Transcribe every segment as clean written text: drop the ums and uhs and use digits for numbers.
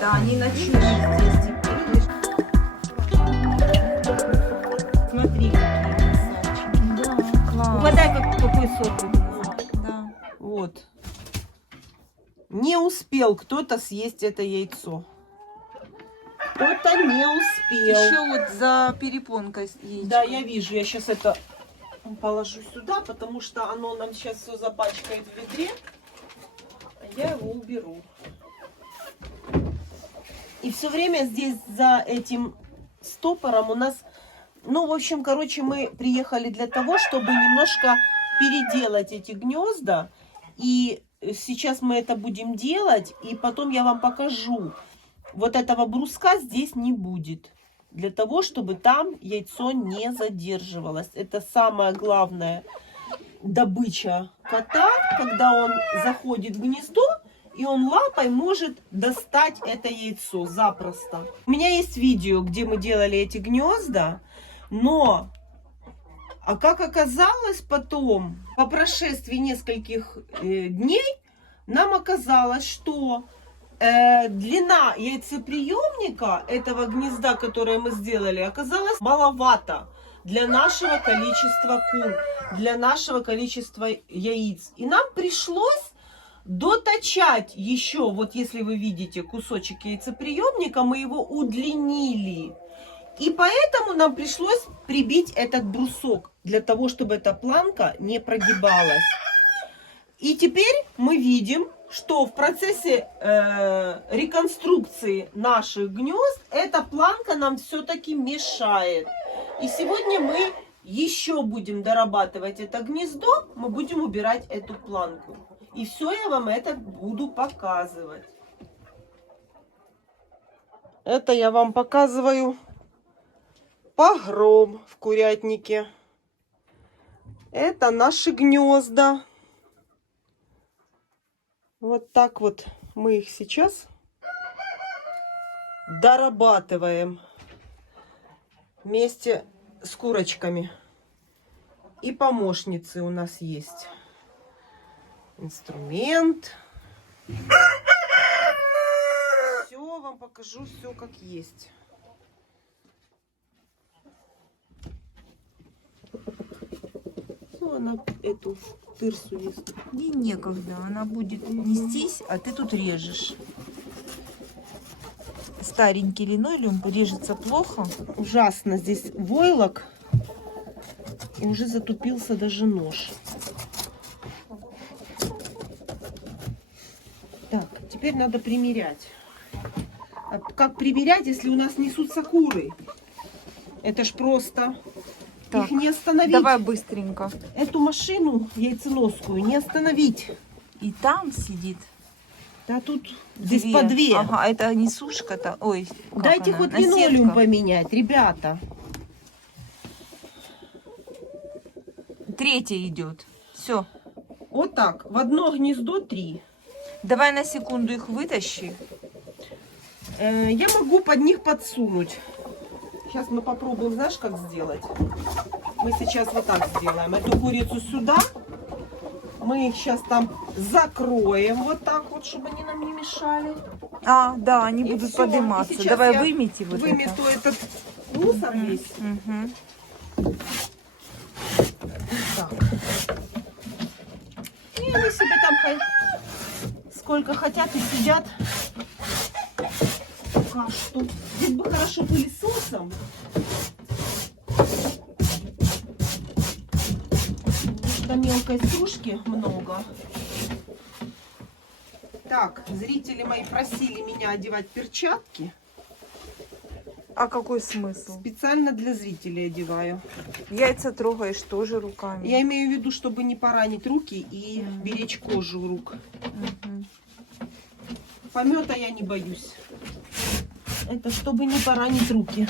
Да, они ночуют здесь теперь. Смотри, какие красавчики. Да, класс. Угадай, какой сорт это называется. Да. Вот. Не успел кто-то съесть это яйцо. Кто-то не успел. Еще вот за перепонкой яичко. Да, я вижу. Я сейчас это положу сюда, потому что оно нам сейчас все запачкает в ведре. А я его уберу. И все время здесь за этим стопором у нас... Ну, в общем, короче, мы приехали для того, чтобы немножко переделать эти гнезда. И сейчас мы это будем делать, и потом я вам покажу. Вот этого бруска здесь не будет. Для того, чтобы там яйцо не задерживалось. Это самая главная добыча кота, когда он заходит в гнездо, и он лапой может достать это яйцо запросто. У меня есть видео, где мы делали эти гнезда, но... А как оказалось потом, по прошествии нескольких дней, нам оказалось, что длина яйцеприемника этого гнезда, которое мы сделали, оказалась маловато для нашего количества кур, для нашего количества яиц. И нам пришлось доточать еще, вот если вы видите кусочек яйцеприемника, мы его удлинили. И поэтому нам пришлось прибить этот брусок, для того, чтобы эта планка не прогибалась. И теперь мы видим, что в процессе реконструкции наших гнезд эта планка нам все-таки мешает. И сегодня мы еще будем дорабатывать это гнездо, мы будем убирать эту планку. И все я вам это буду показывать. Это я вам показываю погром в курятнике. Это наши гнезда. Вот так вот мы их сейчас дорабатываем вместе с курочками. И помощницы у нас есть. Инструмент. Все вам покажу, все как есть. Ну, она эту тырсу ест. Ей некогда, она будет нестись, а ты тут режешь. Старенький линолеум режется плохо. Ужасно здесь войлок. И уже затупился даже нож. Так, теперь надо примерять. А как примерять, если у нас несутся куры? Это ж просто... Так, их не остановить. давай быстренько. Эту машину яйценоскую не остановить. И там сидит. Да тут здесь по две. Ага, это не сушка-то. Ой, как Дайте она? хоть Наседка. линолеум поменять, ребята. Третья идет. Все. Вот так, в одно гнездо 3. Давай на секунду их вытащи. Я могу под них подсунуть. Сейчас мы попробуем, знаешь, как сделать? Мы сейчас вот так сделаем. Эту курицу сюда. Мы их сейчас там закроем вот так вот, чтобы они нам не мешали. А, да, они И будут всё. подниматься. И сейчас Давай я вымети вот вымету это. этот мусор весь. Мгм. Так. И они себе там сколько хотят и сидят. Пока что. Здесь бы хорошо пылесосом. Потому что мелкой стружки много. Так, зрители мои просили меня одевать перчатки. А какой смысл? Специально для зрителей одеваю. Яйца трогаешь тоже руками. Я имею в виду, чтобы не поранить руки и беречь кожу рук. Мгм. Помета я не боюсь. Это чтобы не поранить руки.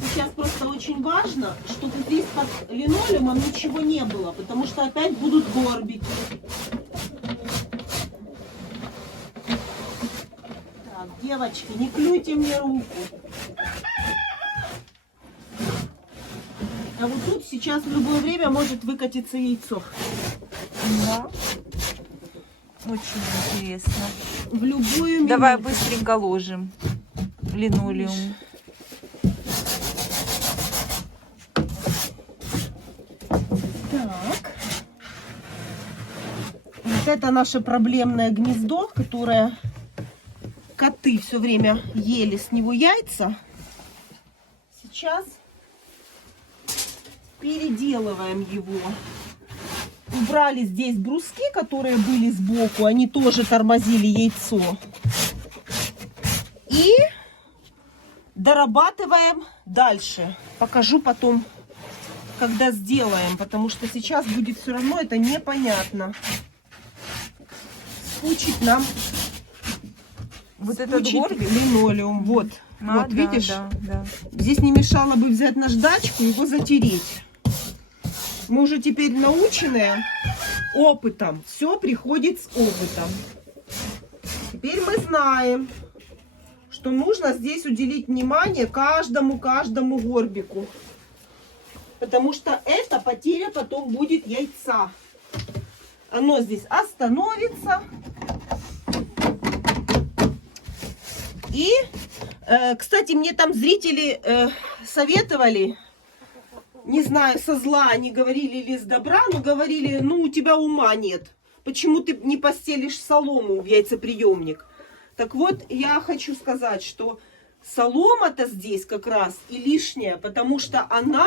Сейчас просто очень важно, чтобы здесь под линолеумом ничего не было, потому что опять будут горбики. Так, девочки, не клюйте мне руку. А вот тут сейчас в любое время может выкатиться яйцо. Да. Очень интересно. В любую Давай минуту. быстренько ложим линолеум. Так. Вот это наше проблемное гнездо, которое коты все время ели с него яйца. Сейчас переделываем его. Убрали здесь бруски, которые были сбоку, они тоже тормозили яйцо. И дорабатываем дальше. Покажу потом, когда сделаем, потому что сейчас будет все равно это непонятно. Скучит нам Вот этот скучит горбик. линолеум. Вот, А, вот да, видишь? да, да. Здесь не мешало бы взять наждачку и его затереть. Мы уже теперь наученные опытом. Все приходит с опытом. Теперь мы знаем, что нужно здесь уделить внимание каждому горбику. Потому что это потеря потом будет яйца. Оно здесь остановится. И, кстати, мне там зрители советовали, не знаю, со зла они говорили или с добра, но говорили, ну, у тебя ума нет. Почему ты не постелишь солому в яйцеприемник? Так вот, я хочу сказать, что солома-то здесь как раз и лишняя, потому что она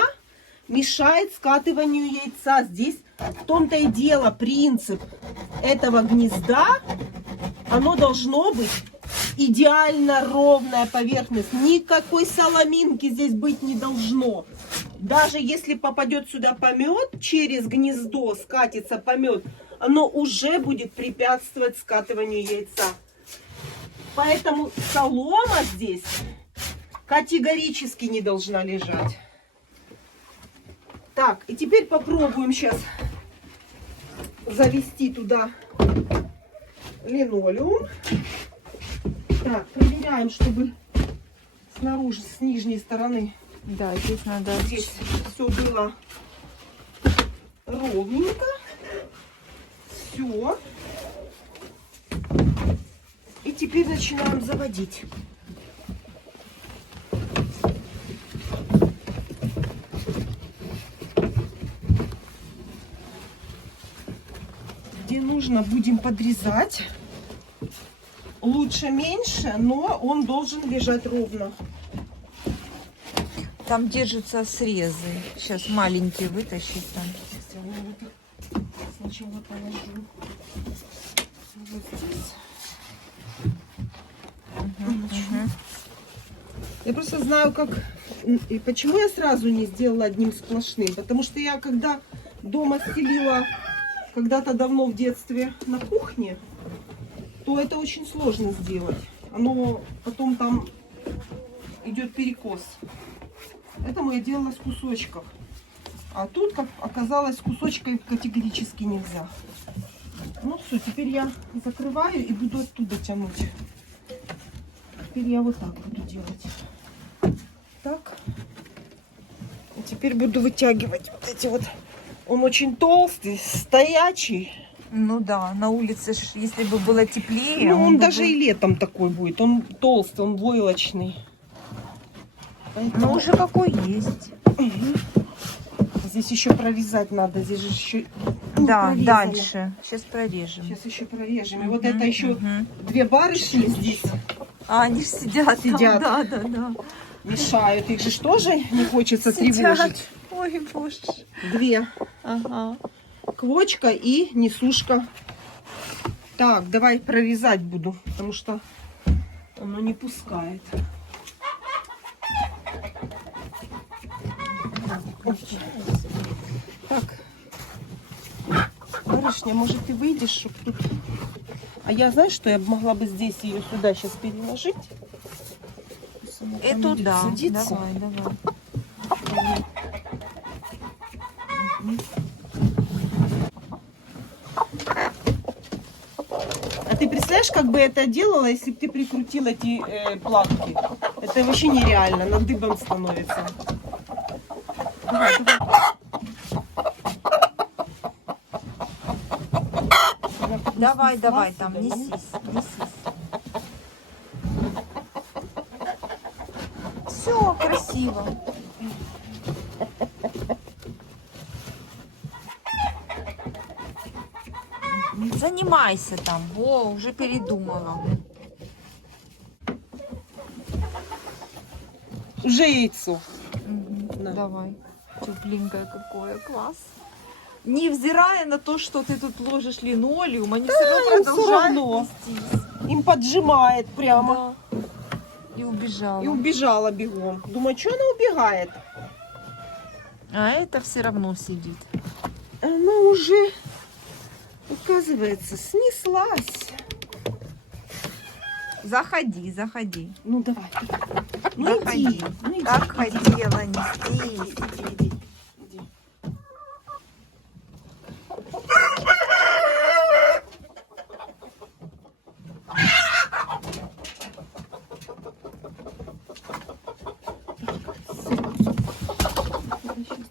мешает скатыванию яйца. Здесь в том-то и дело принцип этого гнезда. Оно должно быть идеально ровная поверхность. Никакой соломинки здесь быть не должно. Даже если попадет сюда помет, через гнездо скатится помет, оно уже будет препятствовать скатыванию яйца. Поэтому солома здесь категорически не должна лежать. Так, и теперь попробуем сейчас завести туда линолеум. Так, проверяем, чтобы снаружи, с нижней стороны, Да, здесь надо... здесь все было ровненько. Все. И теперь начинаем заводить. Где нужно, будем подрезать. Лучше меньше, но он должен лежать ровно. Там держатся срезы. Сейчас маленькие вытащить там. Сейчас я его вот сначала положу вот здесь. Я просто знаю, как и почему я сразу не сделала одним сплошным. Потому что я когда дома стелила когда-то давно в детстве на кухне, то это очень сложно сделать. Оно потом там идет перекос. Поэтому я делала с кусочков. А тут, как оказалось, кусочками категорически нельзя. Ну все, теперь я закрываю и буду оттуда тянуть. Теперь я вот так буду делать. Так. И теперь буду вытягивать вот эти вот. Он очень толстый, стоячий. Ну да, на улице, если бы было теплее... Ну, он бы даже был- и летом такой будет. Он толстый, он войлочный. Ну, уже какой есть. Здесь еще прорезать надо. Здесь же еще не Да, прорезано. дальше. Сейчас прорежем. Сейчас еще прорежем. И вот Мгм, это еще мгм. две барышни здесь А, они же сидят. Сидят. Там, да, да, да. мешают. Их же тоже не хочется Сидят. тревожить. Ой, боже. Две. Ага. Квочка и несушка. Так, давай прорезать буду, потому что оно не пускает. Так. Барышня, может, ты выйдешь, чтоб тут... А я, знаешь, что я могла бы здесь ее сюда сейчас переложить? Если она там Это будет да. садиться. Давай, давай. А ты представляешь, как бы это делала, если бы ты прикрутил эти платки? Это вообще нереально, над дыбом становится. Давай, давай. Давай, снесла давай, сюда, там, нет? несись, несись. Все красиво. Занимайся там. Во, уже передумала. Уже яйцо. Мгм, Да. давай. Тепленькое какое, класс. Невзирая на то, что ты тут ложишь линолеум, они все равно им всё продолжают равно. нестись. Им поджимает прямо. Да. И убежала. И убежала бегом. Думаю, что она убегает? А это все равно сидит. Она уже, оказывается, снеслась. Заходи, заходи. Ну давай. Ну Заходи. иди. Ну иди. Так хотела нести. Иди.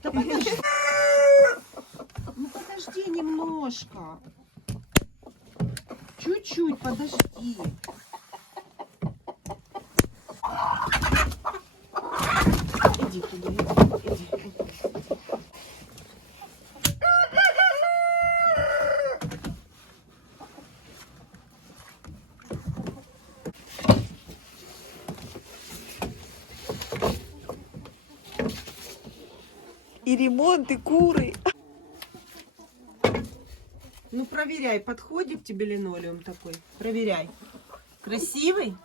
Да подожди. Ну подожди немножко. Чуть-чуть, подожди. Иди туда, иди. И ремонт, и куры. Ну проверяй, подходит тебе линолеум такой? Проверяй. Красивый?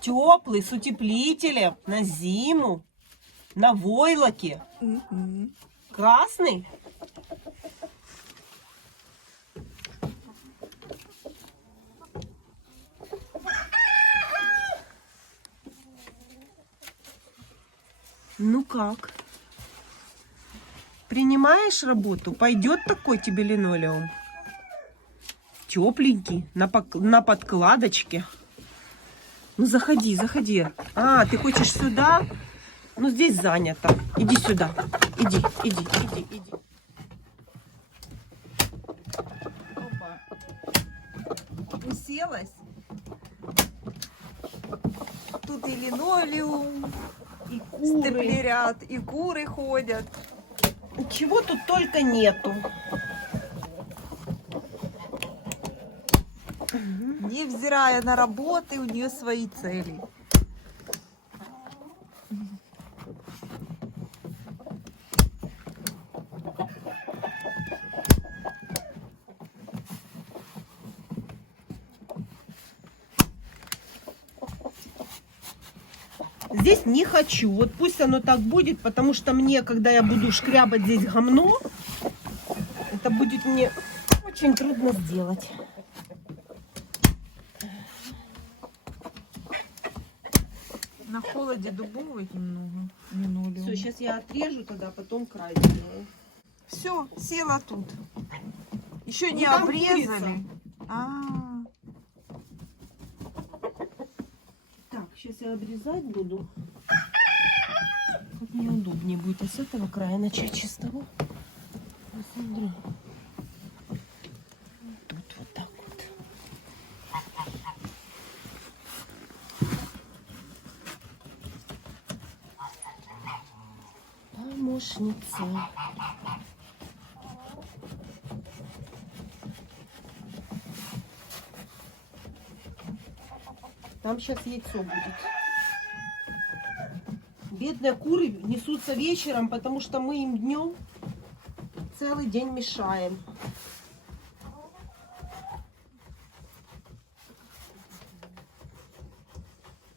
Теплый, с утеплителем, на зиму, на войлоке. Красный? Ну как? Принимаешь работу? Пойдет такой тебе линолеум? Тепленький, на подкладочке. Ну заходи, заходи. А, ты хочешь сюда? Ну здесь занято. Иди сюда. Иди. Опа. Уселась. Тут и линолеум, И куры. степлерят, и куры ходят. Чего тут только нету. Невзирая на работы, у нее свои цели. Здесь не хочу. Вот пусть оно так будет, потому что мне, когда я буду шкрябать здесь гомно, это будет мне очень трудно сделать. На холоде дубовый немного линолеум. Все, сейчас я отрежу тогда, потом край сделаю. Все, села тут. Еще не Ну, там обрезали. курица. А, Так, сейчас я обрезать буду. Как мне удобнее будет. А с этого края начать чистого. Посмотри. Тут вот так вот. Помощница. Там сейчас яйцо будет. Бедные куры несутся вечером, потому что мы им днем целый день мешаем.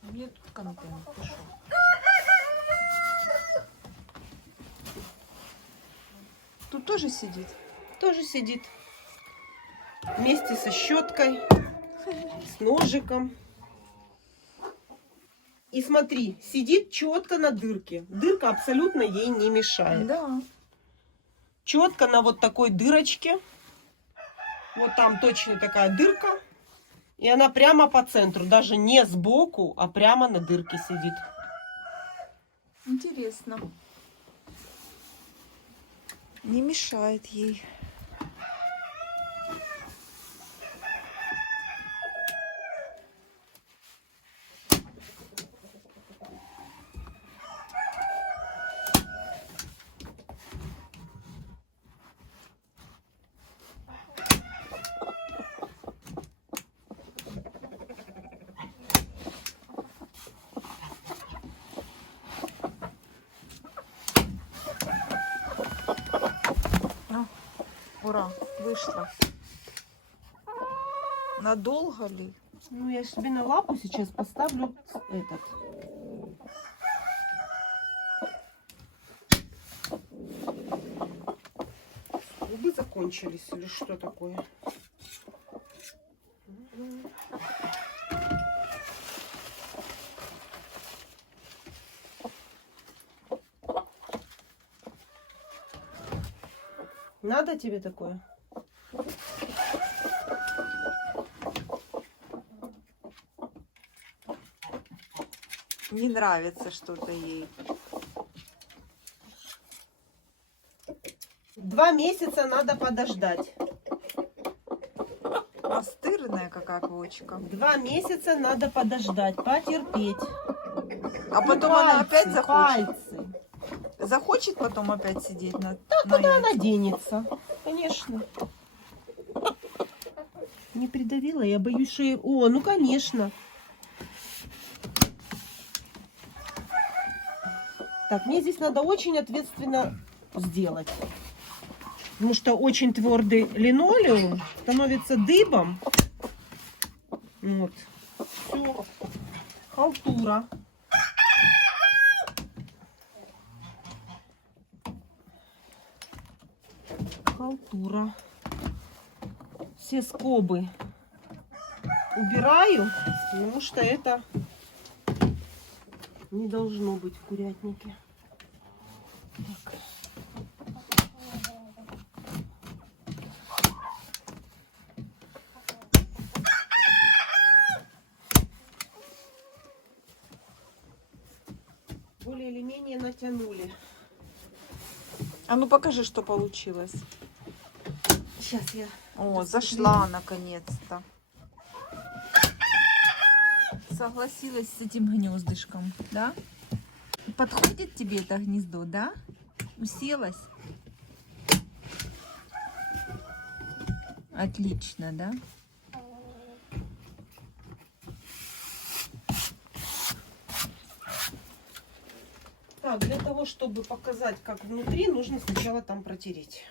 мне тут контент пошел. Тут тоже сидит. Тоже сидит вместе со щеткой, с ножиком. И смотри, сидит четко на дырке. Дырка абсолютно ей не мешает. Да. Четко на вот такой дырочке. Вот там точно такая дырка. И она прямо по центру. Даже не сбоку, а прямо на дырке сидит. Интересно. Не мешает ей. Ура, вышла. Надолго ли? Ну, я себе на лапу сейчас поставлю этот. Скобы закончились или что такое? Надо тебе такое? Не нравится что-то ей. 2 месяца надо подождать. Настырная какая квочка. 2 месяца надо подождать, потерпеть. А И потом она пальцы, опять захочет. Пальцы. Захочет потом опять сидеть на... Да, на куда она яйцах? денется? Конечно. Не придавила, я боюсь, что... О, ну конечно. Так, мне здесь надо очень ответственно сделать. Потому что очень твердый линолеум становится дыбом. Вот. Все. Халтура. Халтура. Все скобы убираю, потому что это не должно быть в курятнике. Так. Более или менее натянули. А ну покажи, что получилось. Сейчас я... О, зашла наконец-то. Согласилась с этим гнездышком, да? Подходит тебе это гнездо, да? Уселась? Отлично, да? Так, для того, чтобы показать, как внутри, нужно сначала там протереть.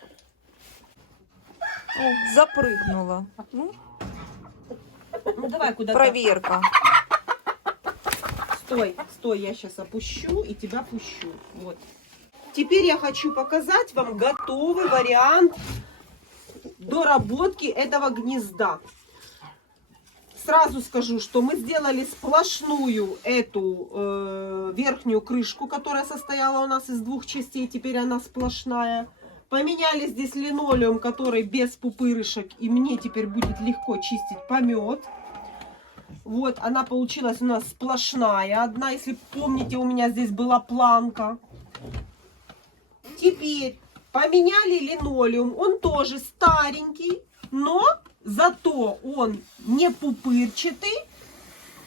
О, запрыгнула. Ну, Ну давай куда-то. проверка. Стой, стой, я сейчас опущу и тебя пущу. Вот. Теперь я хочу показать вам готовый вариант доработки этого гнезда. Сразу скажу, что мы сделали сплошную эту верхнюю крышку, которая состояла у нас из 2 частей. Теперь она сплошная. Поменяли здесь линолеум, который без пупырышек. И мне теперь будет легко чистить помет. Вот, она получилась у нас сплошная одна. Если помните, у меня здесь была планка. Теперь поменяли линолеум. Он тоже старенький, но зато он не пупырчатый.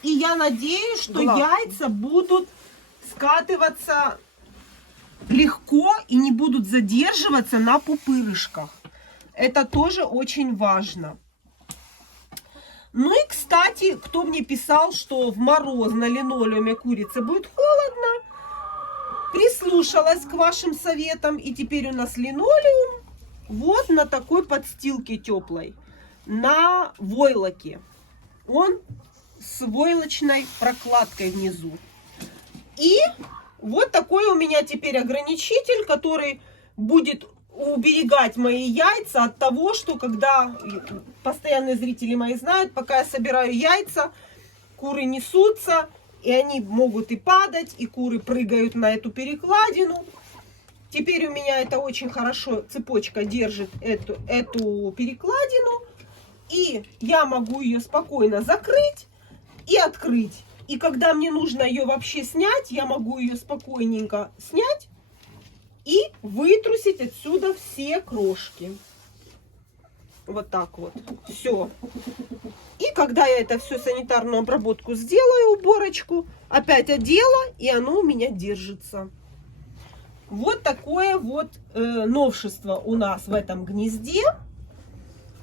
И я надеюсь, что яйца будут скатываться легко и не будут задерживаться на пупырышках. Это тоже очень важно. Ну и, кстати, кто мне писал, что в мороз на линолеуме курице будет холодно, прислушалась к вашим советам. И теперь у нас линолеум вот на такой подстилке теплой, на войлоке. Он с войлочной прокладкой внизу. И вот такой у меня теперь ограничитель, который будет уберегать мои яйца от того, что когда постоянные зрители мои знают, пока я собираю яйца, куры несутся, и они могут и падать, и куры прыгают на эту перекладину. Теперь у меня это очень хорошо, цепочка держит эту перекладину, и я могу ее спокойно закрыть и открыть. И когда мне нужно ее вообще снять, я могу ее спокойненько снять и вытрусить отсюда все крошки. Вот так вот. Все. И когда я это все санитарную обработку сделаю, уборочку, опять одела, и оно у меня держится. Вот такое вот новшество у нас в этом гнезде.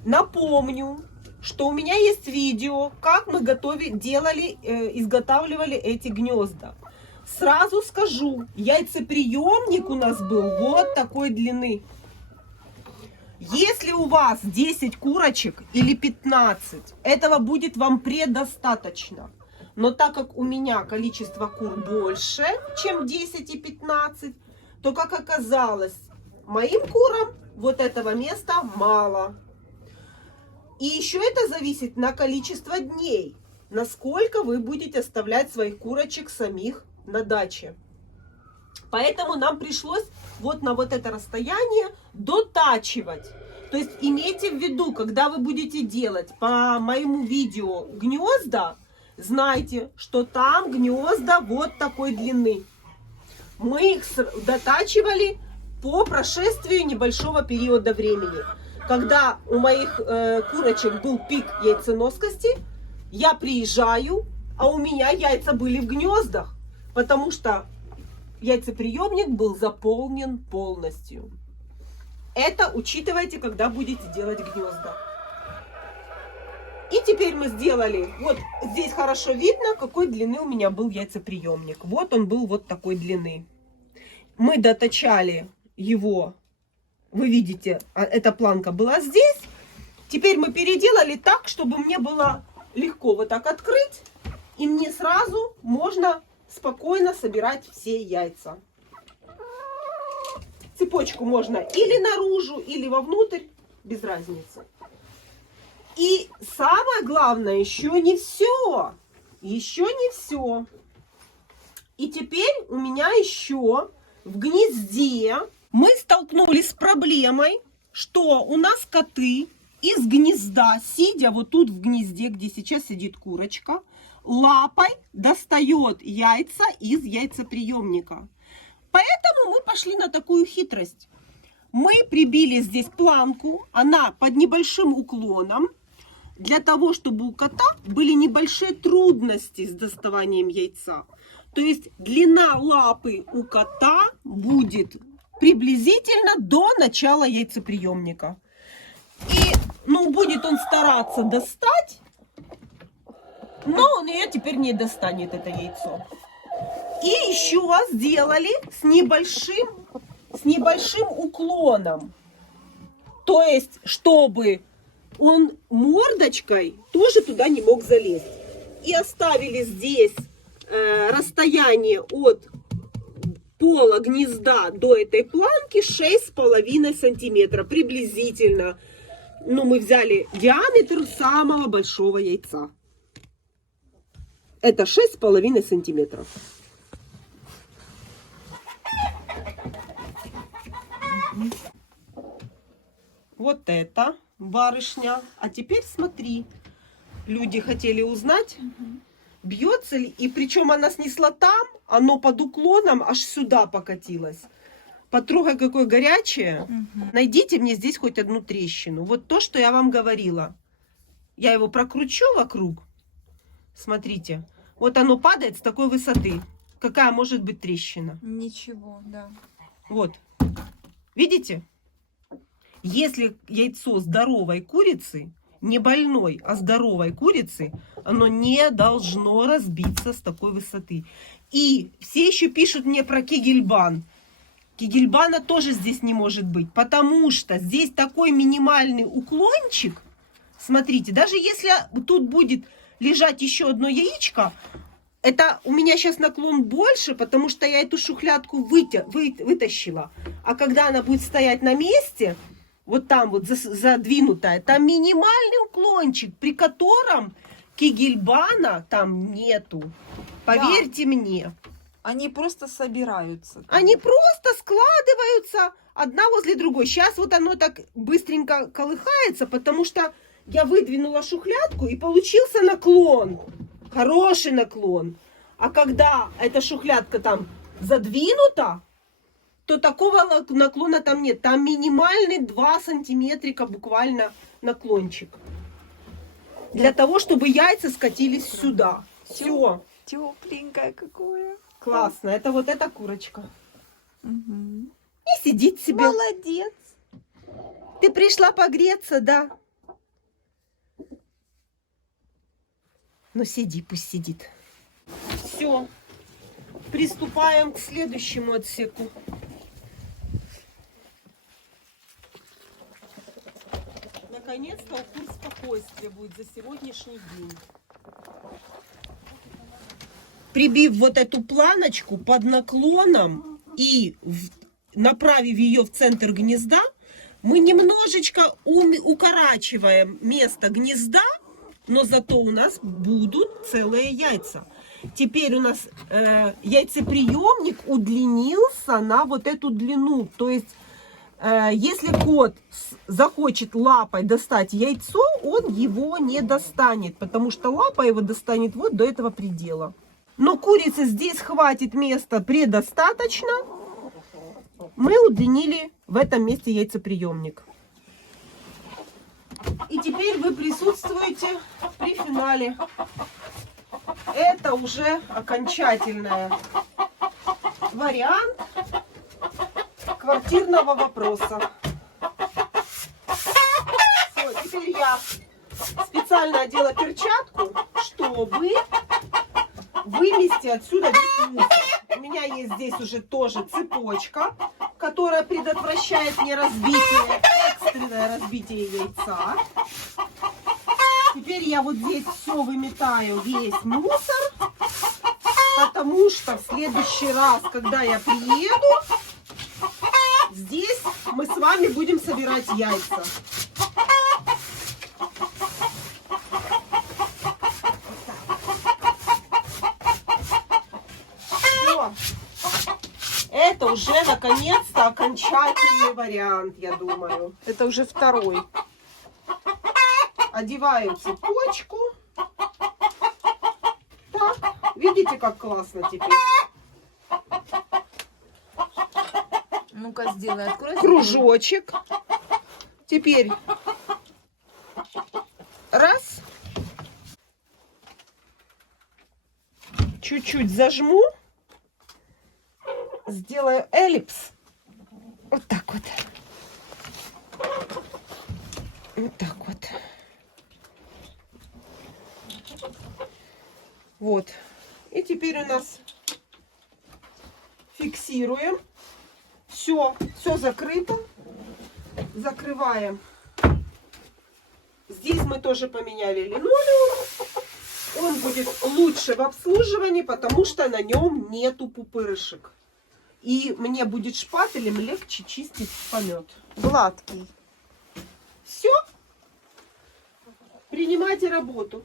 Напомню, что у меня есть видео, как мы изготавливали эти гнезда. Сразу скажу, яйцеприемник у нас был вот такой длины. Если у вас 10 курочек или 15, этого будет вам предостаточно. Но так как у меня количество кур больше, чем 10 и 15, то, как оказалось, моим курам вот этого места мало. И еще это зависит на количество дней, насколько вы будете оставлять своих курочек самих на даче. Поэтому нам пришлось вот на вот это расстояние дотачивать. То есть имейте в виду, когда вы будете делать по моему видео гнезда, знайте, что там гнезда вот такой длины. Мы их дотачивали по прошествии небольшого периода времени. Когда у моих курочек был пик яйценоскости, я приезжаю, а у меня яйца были в гнездах, потому что яйцеприемник был заполнен полностью. Это учитывайте, когда будете делать гнезда. И теперь мы сделали, вот здесь хорошо видно, какой длины у меня был яйцеприемник. Вот он был вот такой длины. Мы дотачали его, вы видите, эта планка была здесь. Теперь мы переделали так, чтобы мне было легко вот так открыть, и мне сразу можно спокойно собирать все яйца. Цепочку можно или наружу, или вовнутрь, без разницы. И самое главное, еще не все. Еще не все. И теперь у меня еще в гнезде мы столкнулись с проблемой, что у нас коты из гнезда, сидя вот тут в гнезде, где сейчас сидит курочка, лапой достает яйца из яйцеприемника. Поэтому мы пошли на такую хитрость. Мы прибили здесь планку, она под небольшим уклоном, для того, чтобы у кота были небольшие трудности с доставанием яйца. То есть длина лапы у кота будет приблизительно до начала яйцеприемника. И, будет он стараться достать, но он ее теперь не достанет, это яйцо. И еще сделали с небольшим уклоном. То есть, чтобы он мордочкой тоже туда не мог залезть. И оставили здесь расстояние от пола гнезда до этой планки 6,5 сантиметра приблизительно. Мы взяли диаметр самого большого яйца. Это 6,5 сантиметров. Вот это барышня. А теперь смотри. Люди хотели узнать, бьется ли. И причем она снесла там, оно под уклоном аж сюда покатилось. Потрогай, какое горячее. Найдите мне здесь хоть одну трещину. Вот то, что я вам говорила. Я его прокручу вокруг. Смотрите. Вот оно падает с такой высоты. Какая может быть трещина? Ничего, да. Вот. Видите? Если яйцо здоровой курицы, не больной, а здоровой курицы, оно не должно разбиться с такой высоты. И все еще пишут мне про кегельбан. Кегельбана тоже здесь не может быть, потому что здесь такой минимальный уклончик. Смотрите, даже если тут будет лежать еще одно яичко, это у меня сейчас наклон больше, потому что я эту шухлядку вытащила. А когда она будет стоять на месте, вот там вот задвинутая, там минимальный уклончик, при котором кегельбана там нету. Поверьте мне. Они просто собираются. Они просто складываются одна возле другой. Сейчас вот оно так быстренько колыхается, потому что я выдвинула шухлядку и получился наклон. Хороший наклон. А когда эта шухлядка там задвинута, то такого наклона там нет. Там минимальный 2 сантиметрика буквально наклончик. Для того, чтобы яйца скатились сюда. Все. Тепленькое какое. Классно. Это вот эта курочка. Угу. И сидит себе. Молодец. Ты пришла погреться, да? Ну сиди, пусть сидит. Все. Приступаем к следующему отсеку. наконец-то укус спокойствия будет за сегодняшний день. Прибив вот эту планочку под наклоном и направив ее в центр гнезда, мы немножечко укорачиваем место гнезда, но зато у нас будут целые яйца. Теперь у нас яйцеприемник удлинился на вот эту длину. То есть, если кот захочет лапой достать яйцо, он его не достанет, потому что лапа его достанет вот до этого предела. Но курицы здесь хватит места предостаточно. Мы удлинили в этом месте яйцеприемник. И теперь вы присутствуете при финале. Это уже окончательный вариант квартирного вопроса. Все, теперь я специально одела перчатку, чтобы вымести отсюда весь мусор. У меня есть здесь уже тоже цепочка, которая предотвращает мне разбитие, экстренное разбитие яйца. Теперь я вот здесь все выметаю, весь мусор, потому что в следующий раз, когда я приеду, здесь мы с вами будем собирать яйца. Все. Это уже наконец-то окончательный вариант, я думаю. Это уже второй. Одеваю цепочку. Так, видите, как классно теперь? Ну-ка, сделай, открой. Кружочек. Теперь раз. Чуть-чуть зажму. Сделаю эллипс. Вот так вот. Вот так вот. Вот. И теперь у нас фиксируем. Все закрыто. Закрываем. Здесь мы тоже поменяли линолеум. Он будет лучше в обслуживании, потому что на нем нету пупырышек. И мне будет шпателем легче чистить помет. Гладкий. Все. Принимайте работу.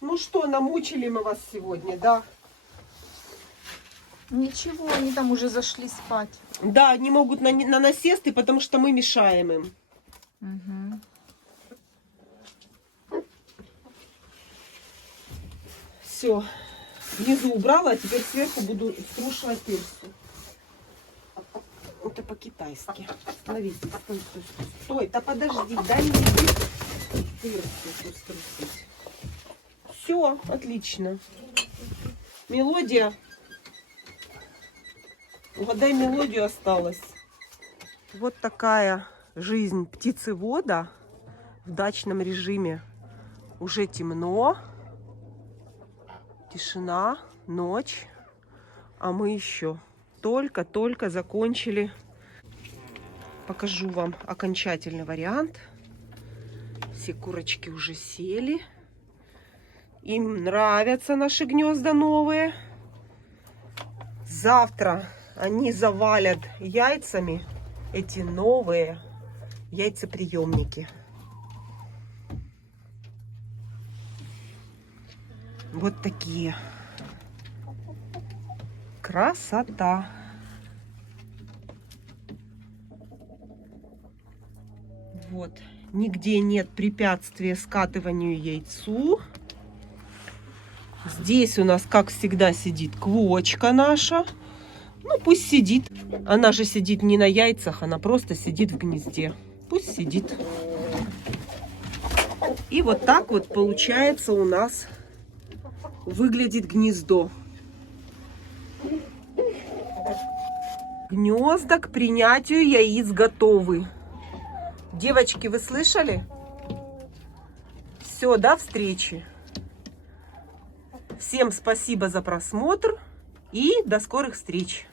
Ну что, намучили мы вас сегодня, да? Ничего, они там уже зашли спать. Да, они могут на насесты, потому что мы мешаем им. Угу. Все. Внизу убрала, а теперь сверху буду струшивать персу. Это по-китайски. Остановись, стой, стой, стой. Стой, да подожди, дай мне персу струсить. Все, отлично. Мелодия. Угадай, мелодию осталась. Вот такая жизнь птицевода в дачном режиме. Уже темно. Тишина, ночь. А мы еще только закончили. Покажу вам окончательный вариант. Все курочки уже сели. Им нравятся наши гнезда новые. Завтра они завалят яйцами эти новые яйцеприемники. Вот такие. Красота. Вот. Нигде нет препятствия скатыванию яйцу. Здесь у нас, как всегда, сидит квочка наша. Ну, пусть сидит. Она же сидит не на яйцах, она просто сидит в гнезде. Пусть сидит. И вот так вот получается у нас выглядит гнездо. Гнезда к принятию яиц готовы. Девочки, вы слышали? Все, до встречи. Всем спасибо за просмотр и до скорых встреч.